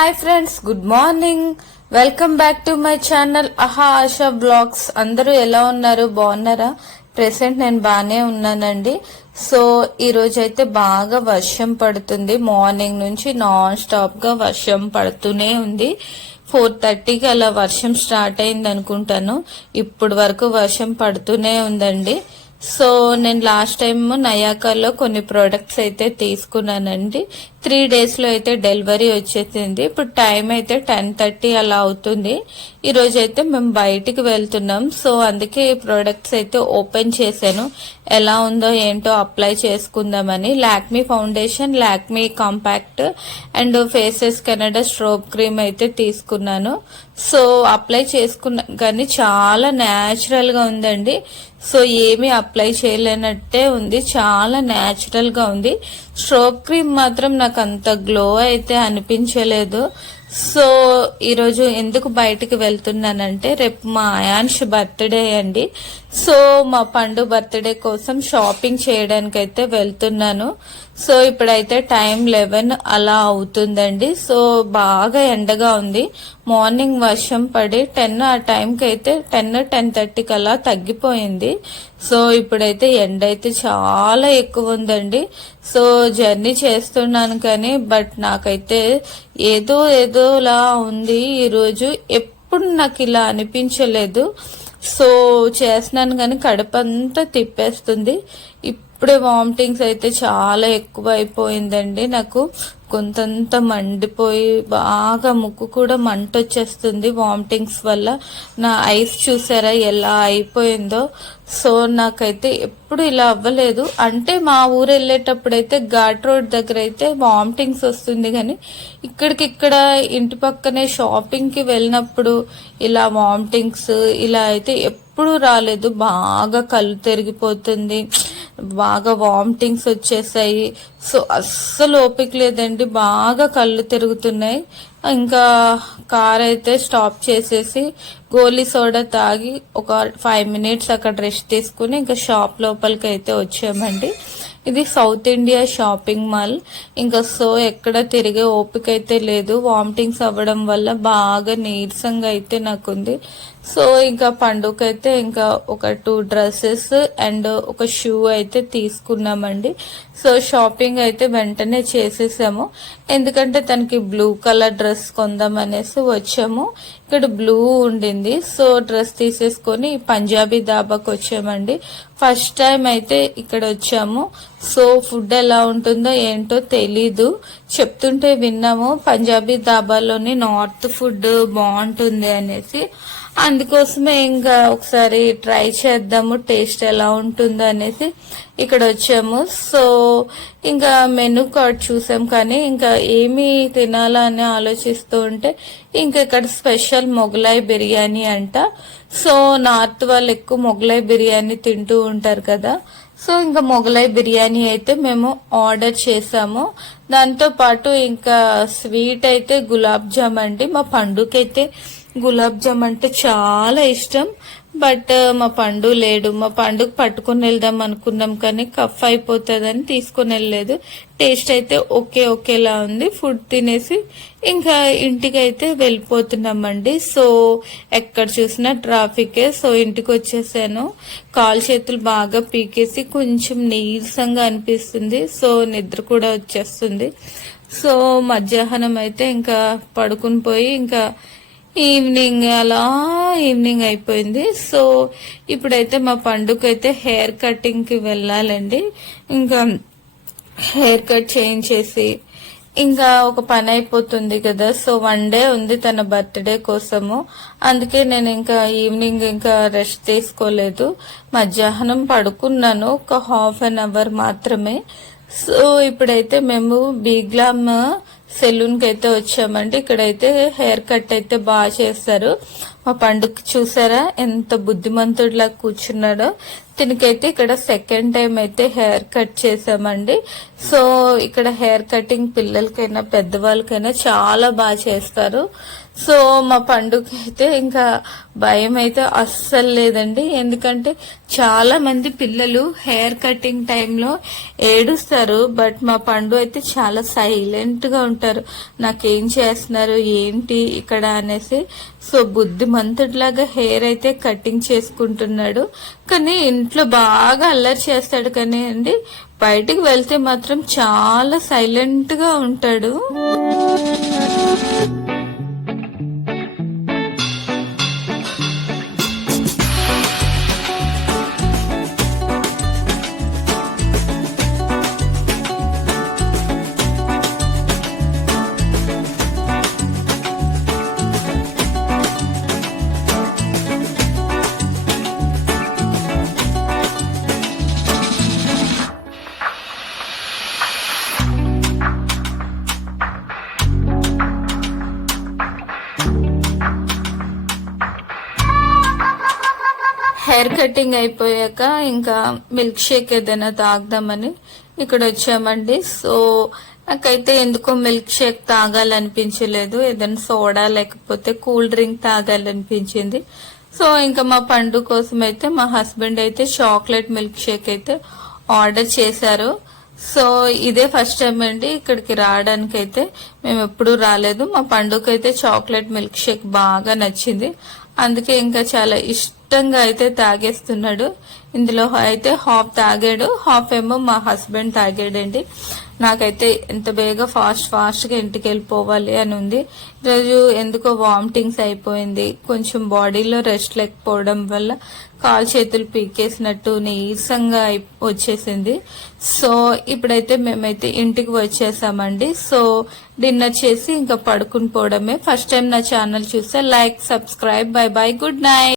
Hi friends, good morning. Welcome back to my channel ఆహా ASHA blogs. అందరూ ఎలా ఉన్నారు? బాగున్నారా? ప్రెసెంట్ నేను బాగానే ఉన్నానండి. సో ఈ రోజు అయితే బాగా వర్షం పడుతుంది. మార్నింగ్ నుంచి నాన్ స్టాప్ గా వర్షం పడుతూనే ఉంది. 4:30కి అలా వర్షం స్టార్ట్ అయింది అనుకుంటాను. ఇప్పుడు వరకు వర్షం పడుతూనే ఉందండి. సో నేను లాస్ట్ టైం నయాకాలో కొన్ని ప్రోడక్ట్స్ అయితే తీసుకున్నానండి. 3 days లో అయితే డెలివరీ వచ్చేసింది. ఇప్పుడు టైం అయితే 10:30 అలా అవుతుంది. ఈ రోజు అయితే మేము బయటికి వెళ్తున్నాం. సో అందుకే ఈ ప్రోడక్ట్స్ అయితే ఓపెన్ చేశాను. ఎలా ఉందో ఏంటో అప్లై చేసుకుందామని. Lakme foundation, Lakme compact and faces Canada strobe cream అయితే తీసుకున్నాను. సో అప్లై చేసుకున్నా కానీ చాలా న్యాచురల్ గా ఉందండి. సో ఏమీ అప్లై చేయలేనట్టే ఉంది, చాలా న్యాచురల్ గా ఉంది. స్ట్రోబ్ క్రీమ్ మాత్రం నాకు అంత గ్లో అయితే అనిపించలేదు. సో ఈరోజు ఎందుకు బయటికి వెళ్తున్నానంటే రేపు మా అయాన్ష్ బర్త్డే అండి. సో మా పండు బర్త్డే కోసం షాపింగ్ చేయడానికి అయితే వెళ్తున్నాను. సో ఇప్పుడైతే టైం 11 అలా అవుతుందండి. సో బాగా ఎండగా ఉంది. మార్నింగ్ వర్షం పడి 10 ఆ టైంకి అయితే 10-10:30కి అలా తగ్గిపోయింది. సో ఇప్పుడైతే ఎండ అయితే చాలా ఎక్కువ ఉందండి. సో జర్నీ చేస్తున్నాను కానీ బట్ నాకైతే ఏదోలా ఉంది ఈరోజు. ఎప్పుడు నాకు ఇలా అనిపించలేదు. సో చేస్తున్నాను కానీ కడుపంతా తిప్పేస్తుంది. ఇప్పుడే వామిటింగ్స్ అయితే చాలా ఎక్కువ అయిపోయిందండి. నాకు గొంతంతా మండిపోయి బాగా ముక్కు కూడా మంట వచ్చేస్తుంది వామిటింగ్స్ వల్ల. నా ఐస్ చూసారా ఎలా అయిపోయిందో. సో నాకైతే ఎప్పుడు ఇలా అవ్వలేదు. అంటే మా ఊరు వెళ్ళేటప్పుడైతే ఘాట్ రోడ్ దగ్గర అయితే వామిటింగ్స్ వస్తుంది కానీ ఇక్కడ ఇంటి పక్కనే షాపింగ్ కి వెళ్ళినప్పుడు ఇలా వామిటింగ్స్ ఇలా అయితే ఎప్పుడు రాలేదు. బాగా కళ్ళు తిరిగిపోతుంది, బాగా వామిటింగ్స్ వచ్చేసాయి. సో అస్సలు ఓపిక లేదండి, బాగా కళ్ళు తిరుగుతున్నాయి. ఇంకా కార్ అయితే స్టాప్ చేసేసి గోలీ సోడా తాగి ఒక 5 minutes అక్కడ రెస్ట్ తీసుకుని ఇంకా షాప్ లోపలికి అయితే వచ్చామండి. ఇది సౌత్ ఇండియా షాపింగ్ మాల్. ఇంకా సో ఎక్కడ తిరిగే ఓపిక అయితే లేదు, వామిటింగ్స్ అవ్వడం వల్ల బాగా నీరసంగా అయితే నాకుంది. సో ఇంకా పండుగకైతే ఇంకా ఒక 2 dresses అండ్ ఒక షూ అయితే తీసుకున్నామండి. సో షాపింగ్ అయితే వెంటనే చేసేసాము, ఎందుకంటే తనకి బ్లూ కలర్ డ్రెస్ కొందామనేసి వచ్చాము. ఇక్కడ బ్లూ ఉండింది. సో డ్రెస్ తీసేసుకొని పంజాబీ దాబాకి వచ్చామండి. ఫస్ట్ టైం అయితే ఇక్కడ వచ్చాము. సో ఫుడ్ ఎలా ఉంటుందో ఏంటో తెలీదు, చెప్తుంటే విన్నాము పంజాబీ దాబాలోని నార్త్ ఫుడ్ బాగుంటుంది అనేసి. అందుకోసమే ఇంకా ఒకసారి ట్రై చేద్దాము టేస్ట్ ఎలా ఉంటుందో అనేసి ఇక్కడ వచ్చాము. సో ఇంకా మెనూ కార్డ్ చూసాం కానీ ఇంకా ఏమి తినాలా అని ఆలోచిస్తూ ఉంటే ఇంకా ఇక్కడ స్పెషల్ మొగలాయ్ బిర్యానీ అంట. సో నార్త్ వాళ్ళు ఎక్కువ మొగలాయ్ బిర్యానీ తింటూ ఉంటారు కదా. సో ఇంకా మొగలాయ్ బిర్యానీ అయితే మేము ఆర్డర్ చేసాము. దాంతో పాటు ఇంకా స్వీట్ అయితే గులాబ్ జామ్ అండి. మా పండుకైతే గులాబ్ జామ్ అంటే చాలా ఇష్టం. బట్ మా పండు లేడు. మా పండుగ పట్టుకుని వెళ్దాం అనుకున్నాం కానీ కఫ్ అయిపోతుందని తీసుకుని వెళ్ళలేదు. టేస్ట్ అయితే ఒకేలా ఉంది. ఫుడ్ తినేసి ఇంకా ఇంటికి అయితే వెళ్ళిపోతున్నామండి. సో ఎక్కడ చూసినా ట్రాఫికే. సో ఇంటికి వచ్చేసాను. కాలు చేతులు బాగా పీకేసి కొంచెం నీరసంగా అనిపిస్తుంది. సో నిద్ర కూడా వచ్చేస్తుంది. సో మధ్యాహ్నం అయితే ఇంకా పడుకుని పోయి ఇంకా ఈవినింగ్ అయిపోయింది. సో ఇప్పుడైతే మా పండుగ అయితే హెయిర్ కటింగ్ కి వెళ్ళాలండి. ఇంకా హెయిర్ కట్ చేయించేసి ఇంకా ఒక పని అయిపోతుంది కదా. సో 1 day ఉంది తన బర్త్డే కోసము. అందుకే నేను ఇంకా ఈవినింగ్ ఇంకా రెస్ట్ తీసుకోలేదు. మధ్యాహ్నం పడుకున్నాను ఒక 1/2 hour మాత్రమే. సో ఇప్పుడైతే మేము బీగ్లామ్ సెలూన్ కి అయితే వచ్చామండి. ఇక్కడైతే హెయిర్ కట్ అయితే బాగా చేస్తారు. మా పండుగ చూసారా ఎంత బుద్ధిమంతుడిలా కూర్చున్నాడో. దీనికైతే ఇక్కడ 2nd time అయితే హెయిర్ కట్ చేసామండి. సో ఇక్కడ హెయిర్ కటింగ్ పిల్లలకైనా పెద్దవాళ్ళకైనా చాలా బాగా చేస్తారు. సో మా పండుగ అయితే ఇంకా భయం అయితే అస్సలు లేదండి. ఎందుకంటే చాలా మంది పిల్లలు హెయిర్ కటింగ్ టైంలో ఏడుస్తారు, బట్ మా పండు అయితే చాలా సైలెంట్ గా ఉంటారు. నాకేం చేస్తున్నారు ఏంటి ఇక్కడ అనేసి. సో బుద్ధిమంతుడిలాగా హెయిర్ అయితే కటింగ్ చేసుకుంటున్నాడు. కానీ ఇంట్లో బాగా అల్లరి చేస్తాడు, కానీ అండి బయటికి వెళ్తే మాత్రం చాలా సైలెంట్ గా ఉంటాడు. హెయిర్ కటింగ్ అయిపోయాక ఇంకా మిల్క్ షేక్ ఏదైనా తాగుదామని ఇక్కడ వచ్చామండి. సో నాకైతే ఎందుకో మిల్క్ షేక్ తాగాలనిపించలేదు, ఏదైనా సోడా లేకపోతే కూల్ డ్రింక్ తాగాలనిపించింది. సో ఇంకా మా పండు కోసం అయితే మా హస్బెండ్ అయితే చాక్లెట్ మిల్క్ షేక్ అయితే ఆర్డర్ చేశారు. సో ఇదే ఫస్ట్ టైం అండి ఇక్కడికి రావడానికి అయితే, మేము ఎప్పుడు రాలేదు. మా పండుగకైతే చాక్లెట్ మిల్క్ షేక్ బాగా నచ్చింది, అందుకే ఇంకా చాలా ఇష్టంగా అయితే తాగేస్తున్నాడు. ఇందులో అయితే హాఫ్ తాగాడు, హాఫ్ ఏమో మా హస్బెండ్ తాగాడండి. నాకైతే ఎంత బేగా ఫాస్ట్ గా ఇంటికి వెళ్ళిపోవాలి అని ఉంది. ఈరోజు ఎందుకో వామిటింగ్స్ అయిపోయింది, కొంచెం బాడీలో రెస్ట్ లేకపోవడం వల్ల కాలు చేతులు పీకేసినట్టు నీరసంగా వచ్చేసింది. సో ఇప్పుడైతే మేమైతే ఇంటికి వచ్చేసామండి. సో డిన్నర్ చేసి ఇంకా పడుకుని పోవడమే. ఫస్ట్ టైం నా ఛానల్ చూస్తే like, subscribe. By by, good night.